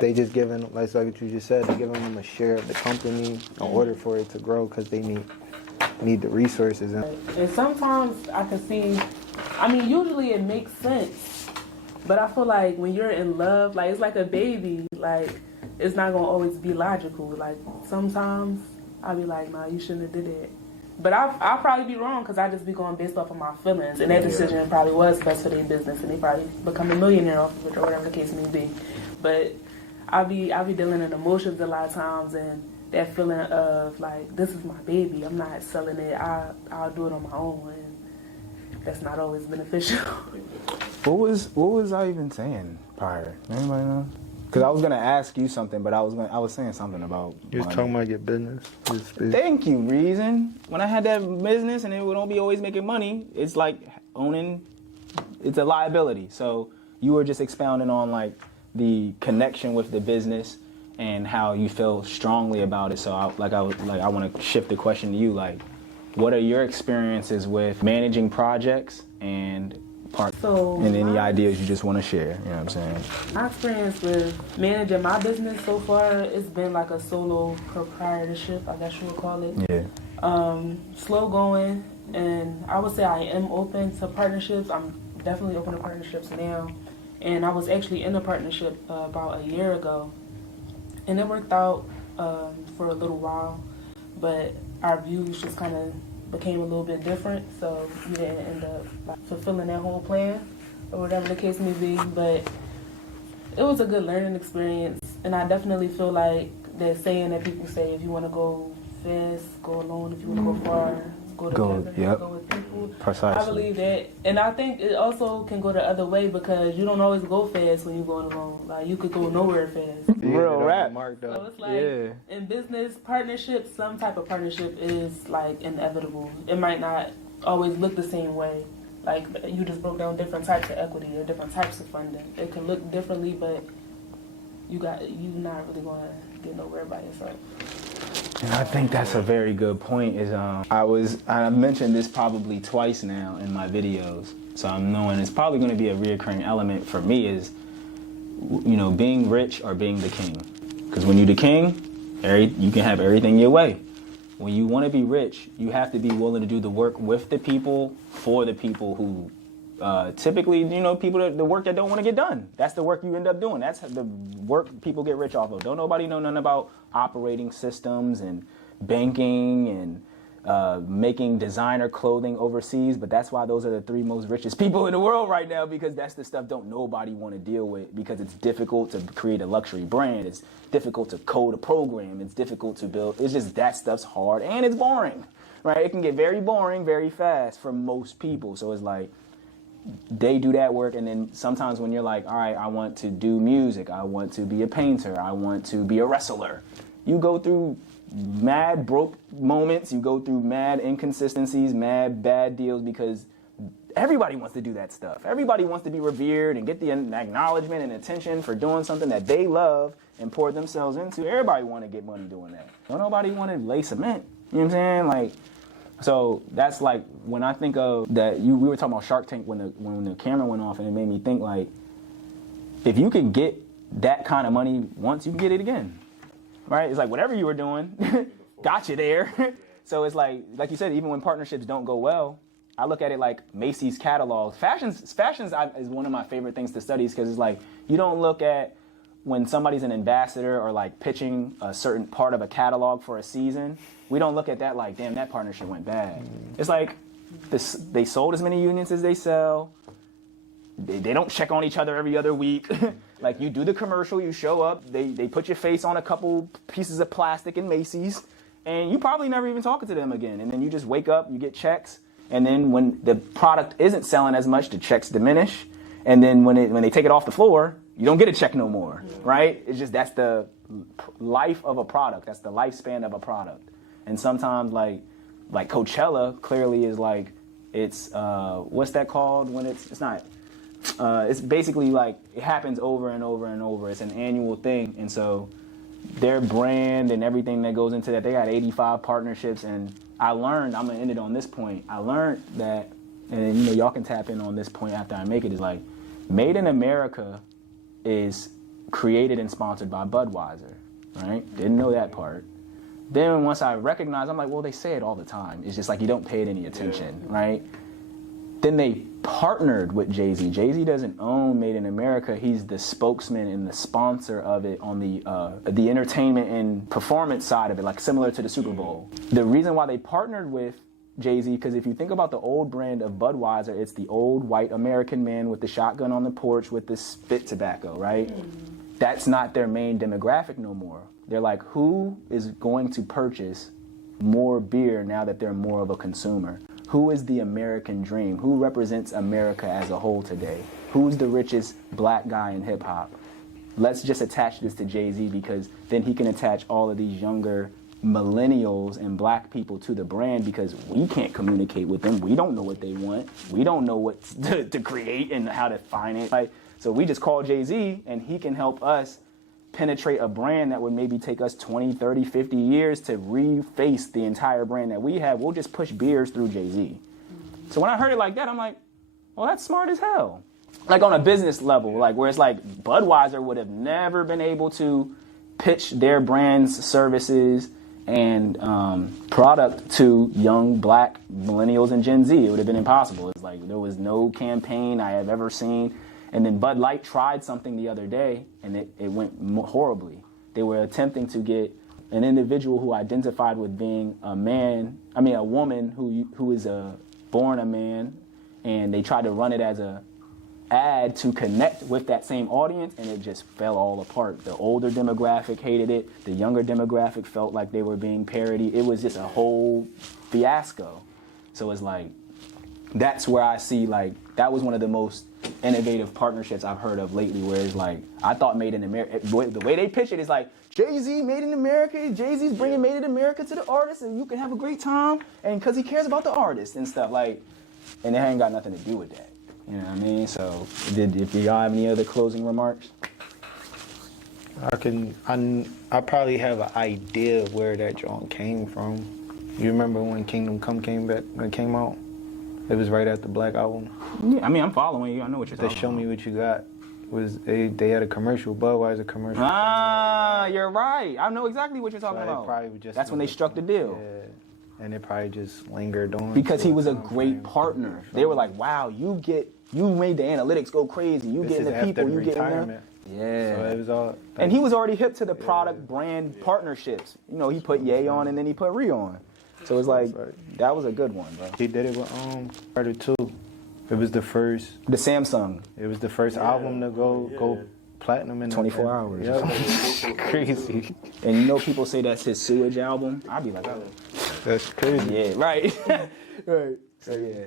They just giving, like what you just said, they're giving them a share of the company in order for it to grow because they need the resources. And sometimes I can see, I mean, usually it makes sense, but I feel like when you're in love, like it's like a baby, like it's not gonna always be logical. Like sometimes I'll be like, nah, you shouldn't have did it. But I'll probably be wrong because I just be going based off of my feelings, and that decision probably was best for their business, and they probably become a millionaire off of it or whatever the case may be. But I'll be dealing in emotions a lot of times, and that feeling of like, this is my baby, I'm not selling it, I'll do it on my own, and that's not always beneficial. What was I even saying prior? Anybody know? Because I was gonna ask you something, but I was saying something about. You was talking about your business. Thank you, Reason. When I had that business and it would only be always making money, it's like owning. It's a liability. So you were just expounding on like the connection with the business and how you feel strongly about it. So I want to shift the question to you. Like, what are your experiences with managing projects and any ideas you just want to share? You know what I'm saying? My experience with managing my business so far, it's been like a solo proprietorship, I guess you would call it. Yeah. Slow going, and I would say I am open to partnerships. I'm definitely open to partnerships now. And I was actually in a partnership about a year ago. And it worked out for a little while, but our views just kind of became a little bit different, so we didn't end up like fulfilling that whole plan or whatever the case may be. But it was a good learning experience, and I definitely feel like that saying that people say, if you want to go fast, go alone. If you want to go far, go together. Go with people. Precisely. I believe that, and I think it also can go the other way because you don't always go fast when you're going alone. Like you could go nowhere fast. Real rap. So it's like in business partnerships, some type of partnership is like inevitable. It might not always look the same way. Like you just broke down different types of equity or different types of funding. It can look differently, but you're not really going to get nowhere by yourself. And I think that's a very good point. I mentioned this probably twice now in my videos, so I'm knowing it's probably going to be a reoccurring element for me is, being rich or being the king. Because when you're the king, you can have everything your way. When you want to be rich, you have to be willing to do the work with the people, for the people who typically, people the work that don't want to get done. That's the work you end up doing. That's the work people get rich off of. Don't nobody know nothing about operating systems and banking and making designer clothing overseas, but that's why those are the three most richest people in the world right now, because that's the stuff don't nobody want to deal with, because it's difficult to create a luxury brand. It's difficult to code a program. It's difficult to build. It's just that stuff's hard and it's boring, right? It can get very boring very fast for most people. So it's like, they do that work, and then sometimes when you're like, all right, I want to do music, I want to be a painter, I want to be a wrestler, you go through mad broke moments, you go through mad inconsistencies, mad bad deals, because everybody wants to do that stuff. Everybody wants to be revered and get the acknowledgement and attention for doing something that they love and pour themselves into. Everybody want to get money doing that. Don't nobody want to lay cement. You know what I'm saying? So that's like, when I think of that, we were talking about Shark Tank when the camera went off, and it made me think like, if you can get that kind of money once, you can get it again, right? It's like whatever you were doing got you there. So it's like you said, even when partnerships don't go well, I look at it like Macy's catalogs. Fashions is one of my favorite things to study, because it's like, you don't look at when somebody's an ambassador or like pitching a certain part of a catalog for a season. We don't look at that like, damn, that partnership went bad. It's like they sold as many units as they sell. They don't check on each other every other week. Like, you do the commercial, you show up, they put your face on a couple pieces of plastic in Macy's, and you probably never even talking to them again. And then you just wake up, you get checks, and then when the product isn't selling as much, the checks diminish. And then when they take it off the floor, you don't get a check no more, right? It's just, that's the life of a product. That's the lifespan of a product. And sometimes like Coachella clearly is like, it's, what's that called when it's not, it's basically like, it happens over and over and over. It's an annual thing. And so their brand and everything that goes into that, they got 85 partnerships. And I learned, I'm going to end it on this point. I learned that, and y'all can tap in on this point after I make it, is like, Made in America is created and sponsored by Budweiser, right? Didn't know that part. Then once I recognized, I'm like, well, they say it all the time. It's just like you don't pay it any attention, right? Then they partnered with Jay-Z. Jay-Z doesn't own Made in America. He's the spokesman and the sponsor of it on the entertainment and performance side of it, like similar to the Super Bowl. The reason why they partnered with Jay-Z, because if you think about the old brand of Budweiser, it's the old white American man with the shotgun on the porch with the spit tobacco, right? That's not their main demographic no more. They're like, who is going to purchase more beer now that they're more of a consumer? Who is the American dream? Who represents America as a whole today? Who's the richest black guy in hip hop? Let's just attach this to Jay-Z, because then he can attach all of these younger millennials and black people to the brand, because we can't communicate with them. We don't know what they want. We don't know what to create and how to finance. Like, so we just call Jay-Z and he can help us penetrate a brand that would maybe take us 20, 30, 50 years to reface the entire brand that we have. We'll just push beers through Jay-Z. So when I heard it like that, I'm like, well, that's smart as hell. Like on a business level, like where it's like Budweiser would have never been able to pitch their brand's services and product to young black millennials and Gen Z. It would have been impossible. It's like there was no campaign I have ever seen. And then Bud Light tried something the other day, and it went horribly. They were attempting to get an individual who identified with being a woman who is born a man, and they tried to run it as a ad to connect with that same audience, and it just fell all apart. The older demographic hated it. The younger demographic felt like they were being parodied. It was just a whole fiasco. So it's like, that's where I see, like, that was one of the most innovative partnerships I've heard of lately, where it's like, I thought Made in America, the way they pitch it is like, Jay-Z, Made in America, Jay-Z's bringing Made in America to the artist, and you can have a great time, and because he cares about the artist and stuff, like, and it ain't got nothing to do with that. You know what I mean? So, if y'all have any other closing remarks? I probably have an idea of where that joint came from. You remember when Kingdom Come came out? It was right after Black Album. Yeah, I mean, I'm following you. I know what you're talking about. Show Me What You Got. They had a commercial, Budweiser commercial. Ah, you're right. I know exactly what you're talking about. That's when they struck the deal. Yeah, and it probably just lingered on. Because he was a great partner. They were like, wow, you made the analytics go crazy. You getting the people, you getting them. Yeah. So it was all. And he was already hip to the product brand partnerships. You know, he put Ye on and then he put Ree on. So it's like, that was a good one, bro. He did it with Carter too. It was the first. The Samsung. It was the first album to go platinum in 24 hours. Yep. Crazy. And you know, people say that's his sewage album. I'd be like, oh. That's crazy. Yeah, right. Right. So yeah.